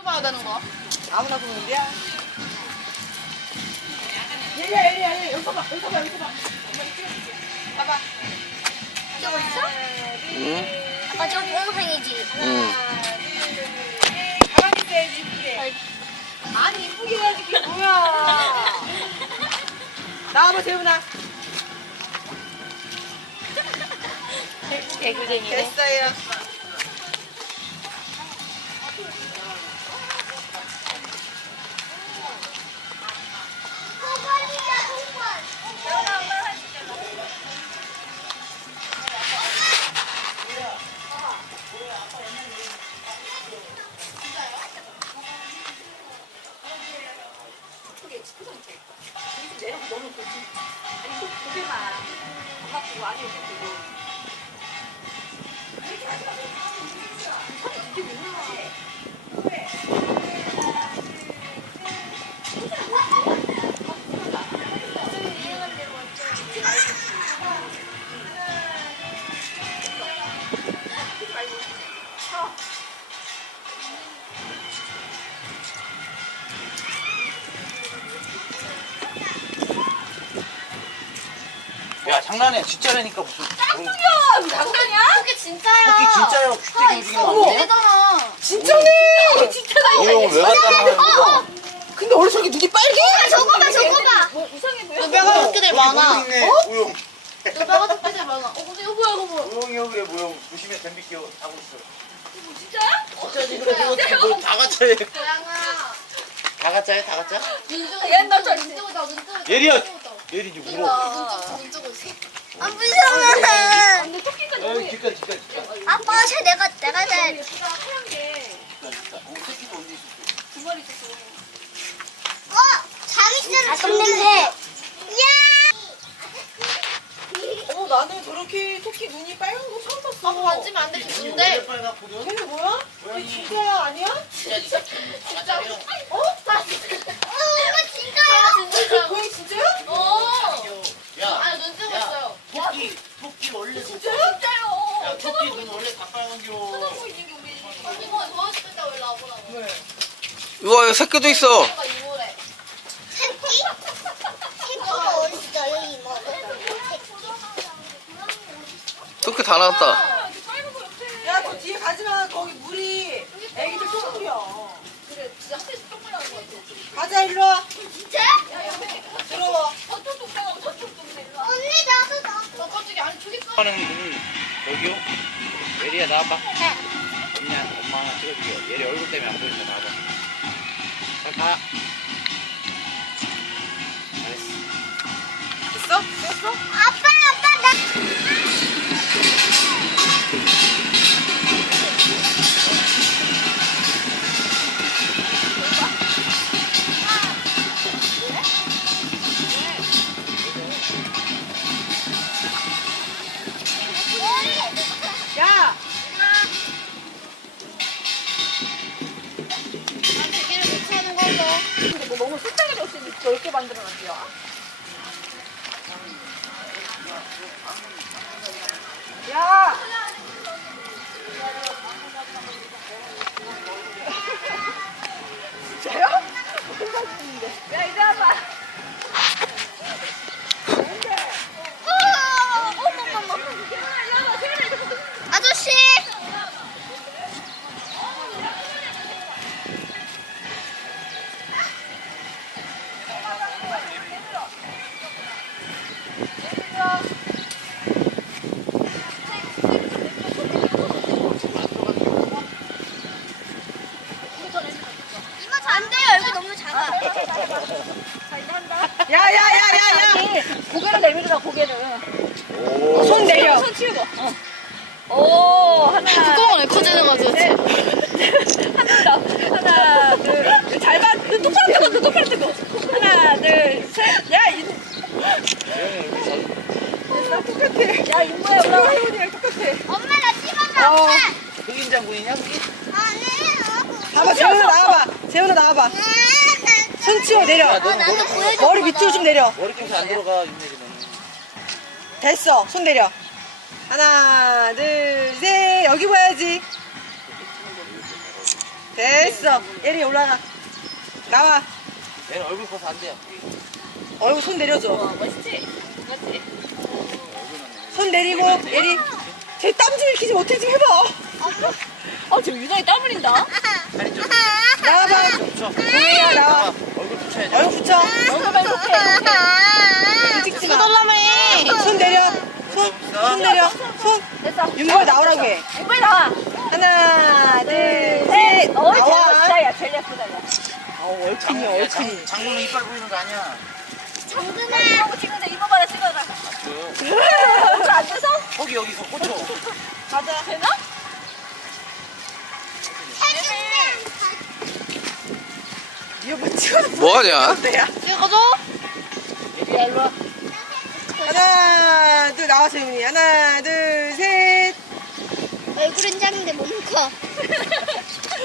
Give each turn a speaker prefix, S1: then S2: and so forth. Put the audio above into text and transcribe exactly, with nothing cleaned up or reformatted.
S1: 봐야 되는 거야?
S2: 아무나 보면 돼야. 얘야 얘야 얘 여기서 봐 여기서 봐 여기서 봐. 엄마를 찍어줄게. 봐봐.
S1: 찍고 있어?
S3: 응?
S1: 아빠 저 동영상이지.
S3: 응.
S2: 가만히 있어야지 이쁘게. 아니 이쁘게 해야지 그게 뭐야. 나와봐 재훈아.
S1: 개구쟁이네.
S2: 됐어요.
S3: 야 장난해 진짜라니까 무슨
S1: 짱구야! 장난이야? 그게 진짜야.
S3: 토끼 진짜야 주택 움직이면 안 돼?
S1: 되잖아.
S2: 진짜네.
S1: 진짜다.
S3: 오영을 왜 갖다 놔?
S2: 근데 원래 저기 눈이 빨개?
S1: 저거 봐, 저거 봐. 뭐 이상해 보여? 너 뼈가 토끼들 많아.
S3: 있네 오영
S1: 너 뼈가 토끼들 많아. 어, 근데 이거 뭐야, 이거 뭐야?
S3: 오영이 형 그래 오영 조심해 덤비껴 하고 있어
S1: 진짜야?
S3: 진짜지 그래 그거 뭐다 가짜야
S1: 고양아.
S3: 다 가짜야 다 가짜?
S1: 눈 옛날 저 눈 뜨고 있다, 눈 뜨고 있다.
S3: 예리야 예리 이제 울어
S1: 눈 뜨고 있어.
S4: 아 무서워.
S1: 근데 토끼가
S3: 에이 기까 기까 기까
S4: 아빠 쟤 내가 내가 내
S1: 하얀 게
S3: 어 새끼도 언제 있었어
S1: 두 마리 있었어.
S4: 어 자기 쓰는 냄새. 야.
S2: 어 나는 저렇게 토끼 눈이 빨간 거 처음 봤어.
S1: 아빠 만지면 안 돼, 그 눈데.
S3: 빨갛거든?
S2: 걔네 뭐야? 걔 진짜야 아니야?
S3: 진짜 진짜
S1: 진짜.
S2: 어?
S4: 어 이거 진짜야.
S1: 진짜.
S2: 고양이 진짜야?
S1: 어.
S3: 야,
S1: 아니, 눈 뜨고
S3: 야,
S1: 있어요.
S3: 토끼, 토끼 원래
S2: 진짜야?
S1: 진짜요.
S3: 야, 토끼 눈 원래 다 빨간겨.
S1: 쳐다보고 있는 게 우리. 이모 도와주겠다, 왜 나보라고.
S2: 왜?
S5: 우와 새끼도 있어.
S1: 아빠 이모래.
S4: 새끼? 새끼가 어딨어요 이모?
S5: 토끼 다 나왔다.
S1: 아, 이렇게 빨간 거 옆에.
S2: 야, 그 뒤에 가지마. 거기 물이 애기들 똥물이야.
S1: 그래, 진짜 한 대씩 똥물 나는 거 같아.
S2: 가자, 일로 와.
S4: 진짜?
S1: 야, 옆에.
S2: 들어와.
S1: 저쪽 똥물하고 저쪽 똥물 일로 와.
S4: 언니 나도 나.
S1: 너 갑자기 안 죽일 거야.
S3: 하는 눈 여기요? 예리야 나와봐. 언니야 엄마 하나 찍어줄게요. 예리 얼굴 때문에 안 보인다 나와봐. 자 가. 잘했어.
S2: 됐어? 됐어?
S4: 아빠 아빠 나.
S2: 야!
S1: 대기를 못 하는 걸로.
S2: 근데 뭐 너무 속상해서 없이 넓게 만들어놨지요? 야! 진짜요? 무슨 사진인데? 야, 이제 와봐.
S4: 아저씨. 이모 안 돼요. 여기 너무 작아.
S2: 야, 야, 야, 야, 야!
S1: 고개를 내밀으라, 고개를.
S3: 오.
S2: 손 내려.
S1: 손 치우고.
S2: 오, 하나.
S1: 뚜껑을 커지는 거죠.
S2: 하나 더. 하나, 둘. 잘 봐. 너 똑바로 뜨고, 너 똑바로 뜨고. 하나, 둘, 셋. 야, 이. 됐어, 똑같아. 야, 이모야, 올라와. 혜원이랑 똑같아.
S4: 엄마 나 찍어줘.
S2: 어.
S4: 엄마.
S3: 흑인 장군이냐 흑인?
S4: 아니.
S2: 나와봐, 재훈아 나와봐. 재훈아 나와봐. 손 치워 내려.
S3: 야 너는 머리
S4: 보여줘.
S2: 머리 밑으로 좀 내려.
S3: 머리 낌새 안 들어가 윤내지는.
S2: 됐어. 손 내려. 하나, 둘, 셋. 여기 봐야지. 됐어. 예리 올라가. 나와.
S3: 얘는 얼굴 커서 안 돼요.
S2: 얼굴 손 내려줘.
S1: 와, 멋있지? 멋지?
S2: 손 내리고 예리. 쟤 땀 좀 일으키지 못해 지금 해봐.
S1: 아, 지금 유정이 땀 흘린다?
S3: 다리 좀
S2: 나와봐.
S3: 붙여.
S2: 동해야 나와.
S3: 얼굴 붙여야죠.
S2: 얼굴 붙여.
S1: 얼굴만 이렇게, 이렇게.
S2: 찍지 마.
S1: 해달라며.
S2: 손 내려. 손, 손 내려. 손.
S1: 됐어.
S2: 윤보야 나오라고 해.
S1: 빨리 나와.
S2: 하나, 둘, 셋.
S1: 어, 제일
S2: 나와.
S1: 멋지다, 야. 제일 예쁘다, 야.
S2: 어, 얼큰이
S3: 야,
S2: 얼큰이.
S3: 장, 장군은 이빨 보이는 거 아니야.
S4: 장군아.
S1: 이거 찍는데 이거 하나 찍어라.
S3: 그
S1: 얼굴 안 돼서?
S3: 거기 여기서 꽂혀.
S1: 맞아. 되나?
S2: 이 오빠 찍어서
S5: 뭐하냐?
S2: 내야.
S1: 찍어줘.
S3: 얘리야 일로 와.
S2: 하나, 둘 나와 재민이. 하나, 둘, 셋.
S4: 얼굴은 작은데 몸은 커.